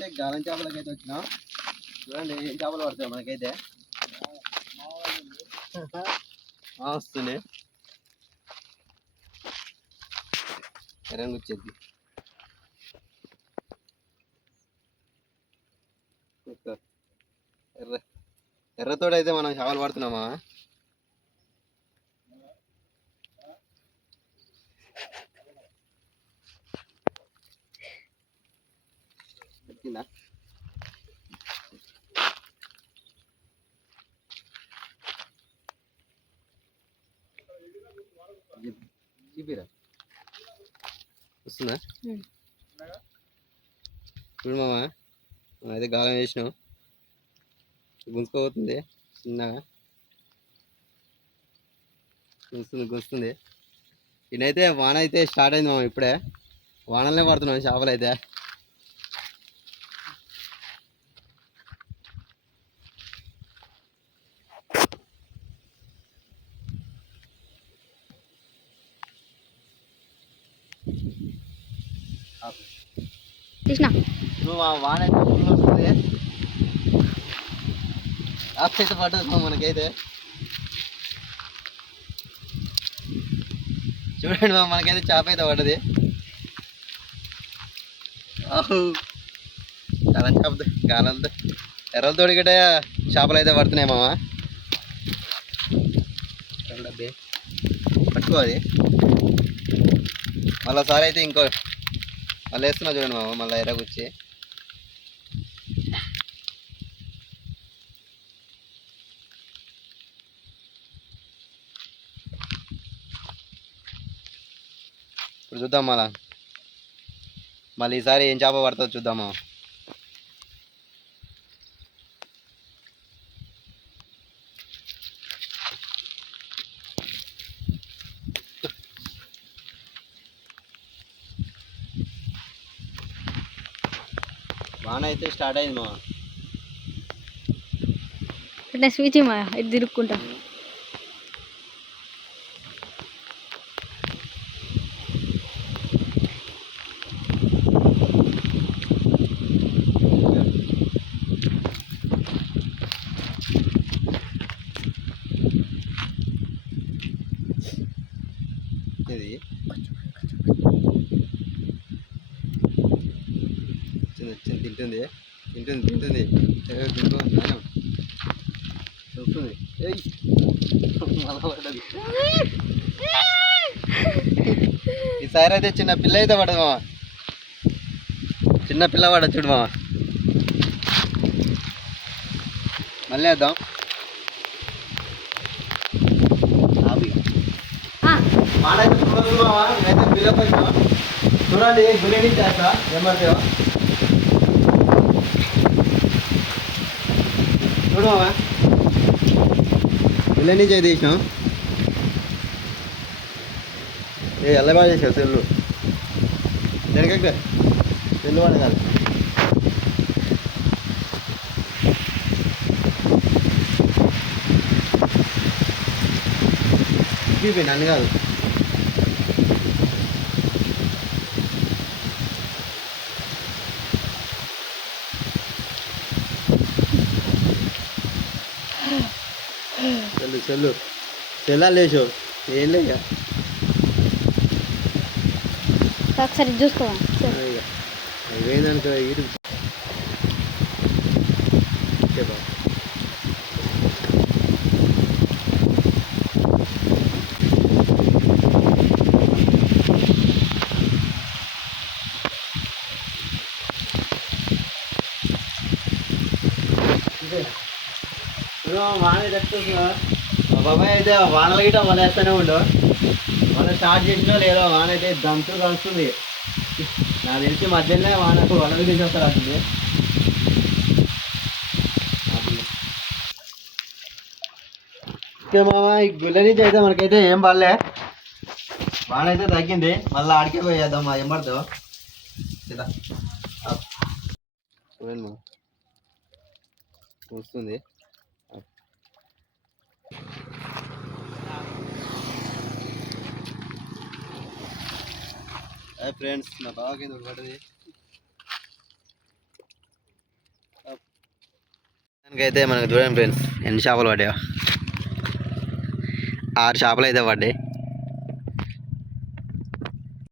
అయితే గాలం చేపలకి అయితే వచ్చినాం. చూడండి ఏం చేపలు పడతాయి మనకైతే. వస్తున్నాయి. రంగు వచ్చేది ఎర్ర ఎర్రతోడు అయితే మనం చేపలు పడుతున్నామా? దొరికిందా జిప్- వస్తుందా? చూడు మామా అయితే గాలం వేసినావు గుంజుకోబోతుంది. చిన్నగా. గుంస్తుంది గుంస్తుంది ఇన్నైతే వాన అయితే స్టార్ట్ అయింది మామ ఇప్పుడే. వానలనే పడుతున్నాం చేపలు అయితే తీసిన నువ్వు మా వాన వస్తుంది? ఆఫ్ అయితే మనకైతే. చూడండి మా మనకైతే చేప అయితే పడ్డది. చాలా గాలం చేప గాలంతో. ఎర్రల తోడిగట చేపలు అయితే పడుతున్నాయి మామ. డబ్బే మళ్ళీ సార్ అయితే ఇంకో మళ్ళీ వేస్తున్నా చూడండి మామ మళ్ళీ ఎర్రగుచ్చి ఇప్పుడు చూద్దాం మళ్ళా. మళ్ళీ ఈసారి ఏం చేప పడుతుందో చూద్దాం మామ. వాన అయితే స్టార్ట్ అయింది మామ. ఇట్లా స్విచ్ మా ఇటు తిరుక్కుంటా. ఇది వచ్చింది వచ్చింది తింటుంది. తింటుంది తింటుంది. చూస్తుంది ఏయ్. పడ్డది ఈసారి అయితే చిన్న పిల్ల అయితే పడదు మామ. చిన్న పిల్ల పడదు చూడు మామ. మళ్ళీ వేద్దాం. మాడైతే చూడదు మావా నేనైతే వచ్చినా చూడండి బిర్యానీ చేస్తా ఏమవుతాయో చూడు మావా నుంచి చేయి తీసినాం ఏ ఎలా బాగా చేసావు సెల్లు. దేనికంటే? సెల్లు వాడు కాదు బీపీ నన్ను కాదు. చెల్లు చెల్లు. చెల్లా లేచు. ఏం లేక ఒకసారి చూసుకోవా సరే. బాబాయ్ అయితే వానలు గిట్ట వలేస్తూనే ఉండు. వాళ్ళు స్టార్ట్ చేసినా లేదో వాన అయితే దంతు కలుస్తుంది నాకు తెలిసి మధ్యలోనే వానకు వలలు తీసేస్తారు అసలు. ఓకే మామ ఈ గుళ్ళ నుంచి అయితే మనకైతే ఏం పడలే. వాన అయితే తగ్గింది. మళ్ళీ ఆడికే పోయేద్దాం మా ఏం పడతావు వస్తుంది. ఫ్రెండ్స్ నా బాగా పడ్డది? అయితే మనకు చూడండి ఫ్రెండ్స్ ఎన్ని చేపలు పడ్డాయో. ఆరు చేపలు అయితే పడ్డాయి.